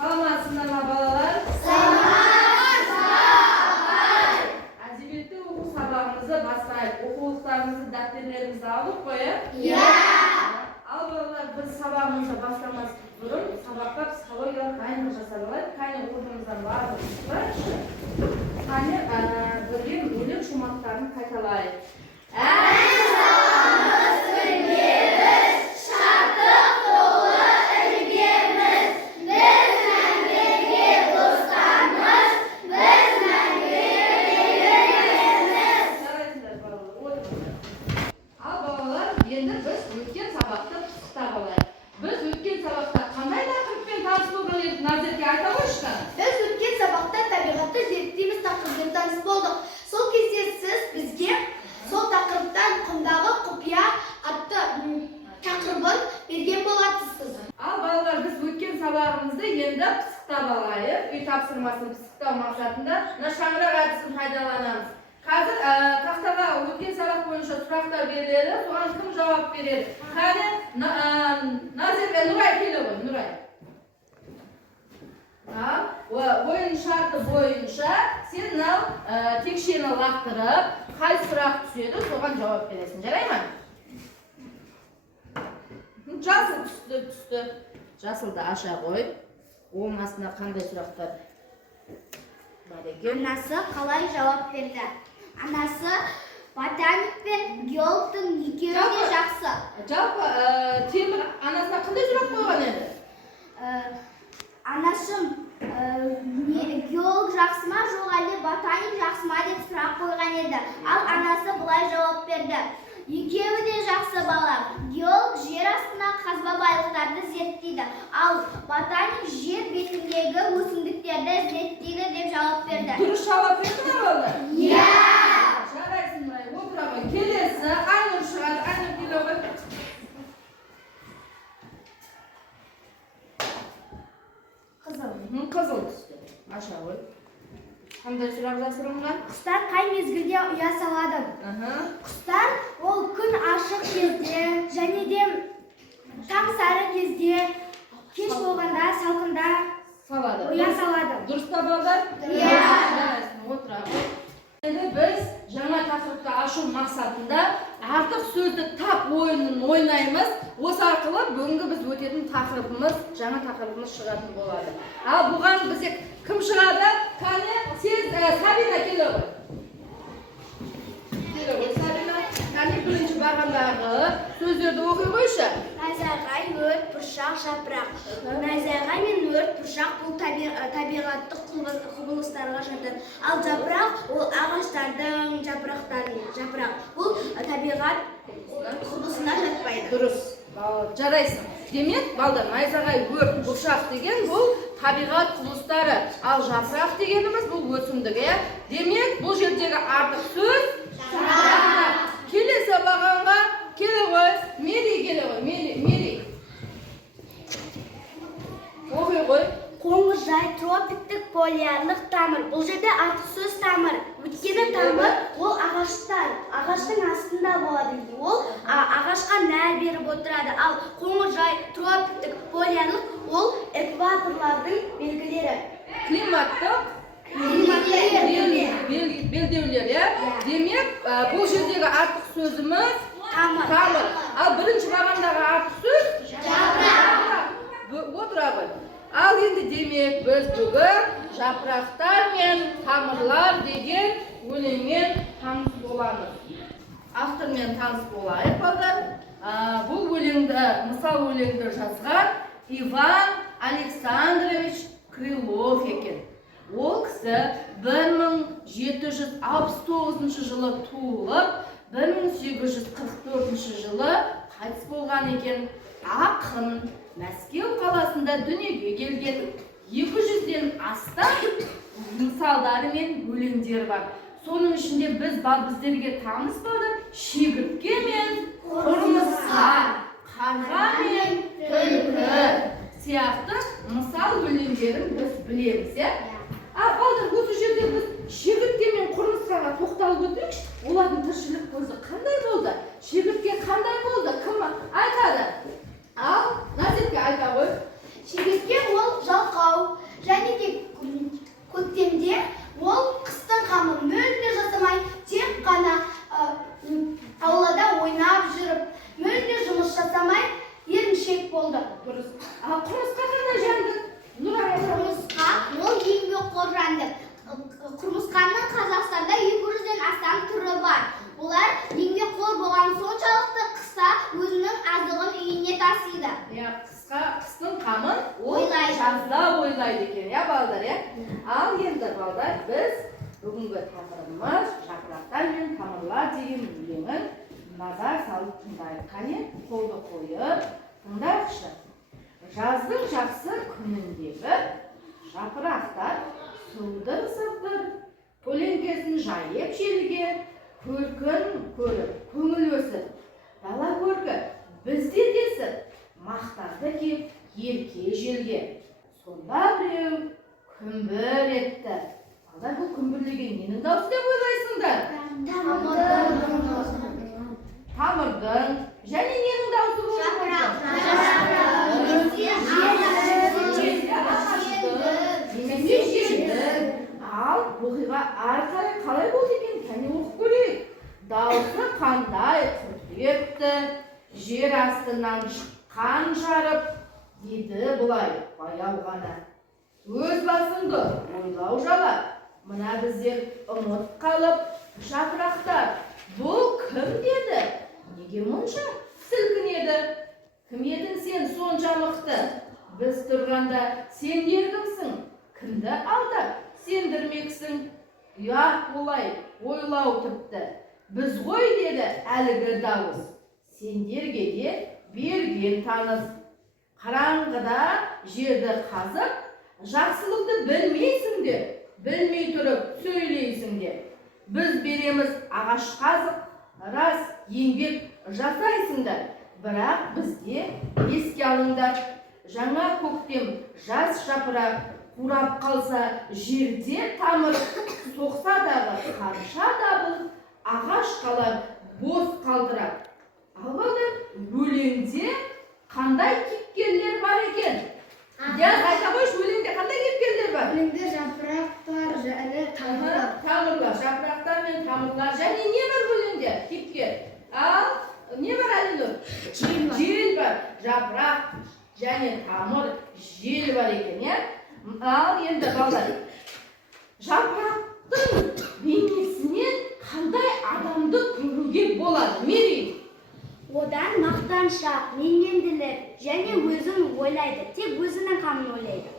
Саламатсыздар ма балалар? Саламатсыздар. Әдебиетті оқу сабағымызды бастайық. Оқулықтарымызды, дәптерлерімізді алып қойып. Иә. Ал балалар, біз сабағымызды бастамас бұрын сабаққа психологиялық дайындық жасап алайық. Кәне оқудığımızdan барлығымызға кәне бірге өлең шумақтарын қайталайық. Енді біз өткен сабақты пысықтап алайық. Біз өткен сабақта қандай тақырыппен таныс болған едік? Назерке айта қойшы. Біз өткен сабақта табиғатты зерттейміз тақырыбымен таныс болдық. Сол кезде сіз бізге сол тақырыптан құмдағы құпия атты тақырыбын берген болатынсыз. Ал балалар, біз өткен сабағымызды енді пысықтап алайық. Үй тапсырмасын пысықтау мақсатында шаңырақ әдісін пайдаланамыз. Қазір тақтаға өткен сабақ бойынша сұрақтар беріледі, соған кім жауап береді? Кәне, Назерке, Нұрай келе ғой, Нұрай. Ойын шарты бойынша сен текшені лақтырып, қай сұрақ түседі, соған жауап бересің. Жарай ма? Жасыл түсті. Жасылды аша қой. Оң астына қандай сұрақтар бар екен? Анасы қалай жауап берді? Анасы ботаник пен геологтың екеуі де жақсы. Жалпы Темір анасына қандай сұрақ қойған еді? Анашым, геолог жақсы ма, жоқ әлде ботаник жақсы ма деп сұрақ қойған еді. Ал анасы былай жауап берді. Екеуі де жақсы бала. Геолог жер астына қазба байлықтарды зерттейді, ал ботаник жер бетіндегі өсімдіктерді зерттейді деп жауап берді. Дұрыс жауап берді ме балалар? Иә. Жарайсың, отыра ғой. Келесі Айнұр шығады. Айнұр келе ғой. Қызыл түсті. Аша ғой. Қандай сұрақ жасырынған? Құстар қай мезгілде ұя салады? Құстар ол күн ашық кезде, және де таң сары кезде, кеш болғанда, салқында ұя салады. Дұрыс та балалар? Иә. Отыра ғой. Енді біз жаңа тақырыпты ашу мақсатында артық сөзді тап ойынын ойнаймыз. Осы арқылы бүгінгі біз өтетін тақырыбымыз, жаңа тақырыбымыз шығатын болады. Ал бұған бізде кім шығады? Кәне, сен Сабина келе ғой. Келе ғой, Сабина. Кәне, бірінші бағандағы сөздерді оқи қойшы. Найзағай, өрт, бұршақ, жапырақ. Найзағай мен өрт, бұршақ бұл табиғаттық құбылыстарға жатады. Ал жапырақ ол ағаштардың жапырақ. Бұл табиғат құбылысына жатпайды. Дұрыс. Жарайсың. Демек, балдар, найзағай, өрт, бұршақ деген бұл табиғат құбылыстары. Ал жапырақ дегеніміз бұл өсімдік. Демек, бұл жердегі артық сөз жапырақ. Келесі бағанға келе ғой. Мери келе ғой. Мери. Оқи ғой. Қоңыржай тропиктік полиярлық тамыр. Бұл жерде артық сөз тамыр. Өйткені тамыр ол ағаштың астында болады. Ол ағашқа нәр беріп отырады. Ал қоңыржай тропиктік полиярлық ол экваторлардың белгілері. Климаттық белдеулер. Демек, бұл жердегі артық сөзіміз тамыр. Ал бірінші бағандағы артық сөз жапырақ. Отыра ғой. Ал енді демек, біз бүгін жапырақтар мен тамырлар деген өлеңмен таныс боламыз. Автормен таныс болайық, балдар. Бұл өлеңді, мысал өлеңді жазған Иван Александрович Крылов екен. Ол кісі 1769 жылы туылып, 1844 жылы қайтыс болған екен. Ақын Мәскеу қаласында дүниеге келген. 200-ден астам мысалдары мен өлеңдер бар. Соның ішінде біздерге таныс болды шегіртке мен құрмысқа, қарға мен түлкі сияқты мысал өлеңдерін біз білеміз. Балдар, осы жерде біз шегіртке мен құрмысқаға тоқталып өтейікші. Олардың тіршілік көзі қандай болды? Шегіртке қандай болды? Кім айтады? Ал Назерке айта ғой. Шегіртке ол жалқау, дейді. Қыстың қамын ол Ойлайды. жазда ойлайды екен, балдар, Ал енді балдар, біз бүгінгі тақырыбымыз жапырақтар мен тамырлар деген өлеңін назар салып тыңдайық. Қане, қолды қойып тыңдайықшы. Жаздың жақсы күніндегі жапырақтар сылдыр-сылдыр көлеңкесін жайып желге, көркін көріп, көңіл өсіп, дала көркі бізде десіп, мақтарды кеп ерке желге. Сонда біреу күмбір етті. Балдар, бұл күмбірлеген ненің даусы деп ойлайсыңдар? Тамырдың. Және ненің даусы болып немесе желдің. Ал оқиға ары қарай қалай болды екен? Кәне оқып көрейік. Даусы қандай құрты кетті, жер астынан шыққан жарып, деді бұлай баяу ғана. Өз басыңды ойлау жала, мына біздер ұмыт қалып, жапырақтар, бұл кім деді? Неге мұнша сілкінеді? Кім едің сен сонша мықты? Біз тұрғанда сен ергімсің? Кімді алдап сендірмексің? Ұят олай ойлау тіпті. Біз ғой деді әлгі дауыс. Сендерге де берген таныс. Қараңғыда жерді қазып, жақсылықты білмейсіңдер, білмей тұрып сөйлейсіңдер. Біз береміз ағаш қазып, рас еңбек жасайсыңдар. Бірақ бізде еске алыңдар, жаңа көктем жас жапырақ қурап қалса, жерде тамыр соқса дағы қанша дабыл, ағаш қалар бос қалтырап. Ал балдар, өлеңде қандай кейіпкерлер бар екен? Айта қойшы, өлеңде қандай кейіпкерлер бар? Өлеңде жапырақтар және тамырлар. Тамырлар, жапырақтар мен тамырлар. Және не бар өлеңде кейіпкер? Ал не бар Әлинұр? Жел бар. Жапырақ және тамыр, жел бар екен, Ал енді балдар, жапырақтың бейнесінен қандай адамды көруге болады? Мери. Одан мақтаншақ, менменділік және өзін ойлайды, тек өзінің қамын ойлайды.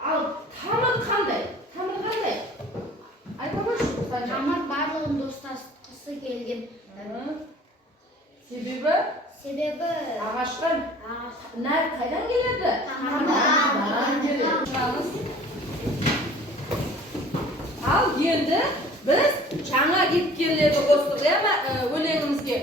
Ал тамыр қандай? Тамыр қандай? Айта қойшы. Тамыр барлығын достасқысы келген. Себебі ағаштан нәр қайдан келеді? Тамырдан келеді. Ал енді біз жаңа кейіпкерлерді қостық, өлеңімізге.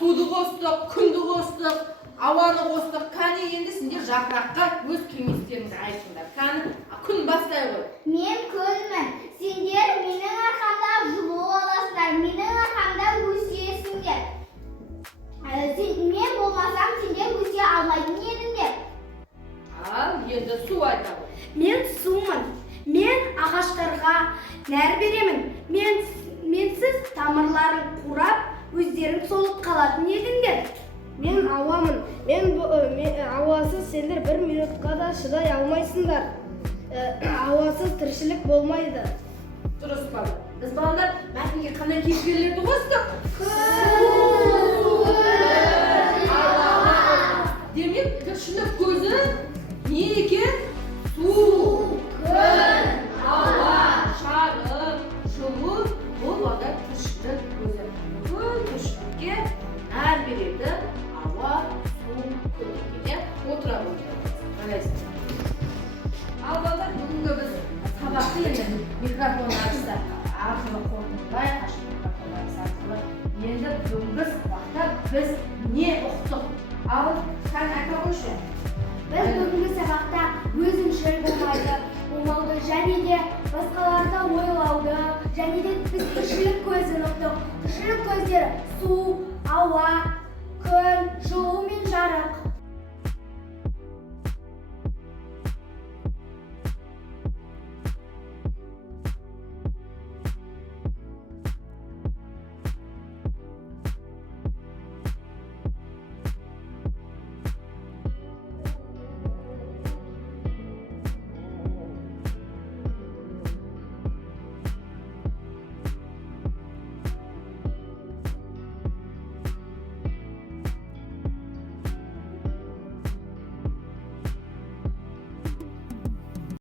Суды қостық, күнді қостық, ауаны қостық. Кәне енді сендер жапыраққа өз кеңестеріңді айтыңдар. Кәне күн бастай ғой. Мен күнмін. Сендер менің арқамда жылу аласыңдар, менің арқамда өсесіңдер. Мен болмасам сендер өсе алмайтын едіңдер. Ал енді су айта ғой. Мен сумын. Мен ағаштарға нәр беремін. Менсіз тамырларын қурап, өздерің солып қалатын едіңдер. Мен ауамын. Ауасыз сендер бір минутқа да шыдай алмайсыңдар. Ауасыз тіршілік болмайды. Дұрыс балдар. Біз балдар мәтінге қандай кейіпкерлерді қостық? Демек, тіршілік көзі не екен? Су, күн, ауа, шарық, жылу. Бұл балдар тіршілік көзі. Бүкіл тіршілікке нәр береді ауа, су, күн екен. Отыра қойды. Ал балдар, бүгінгі біз сабақты енді микрофон арқылы қорытындылайық, ашық микрофондарымыз арқылы. Енді бүгінгі сабақта біз не ұқтық? Ал сән айта қойшы. Біз бүгінгі сабақта өзімшіл болмауды және де басқаларды ойлауды және де біз тіршілік көзін ұқтық. Тіршілік көздері су, ауа, күн, жылу мен жарық.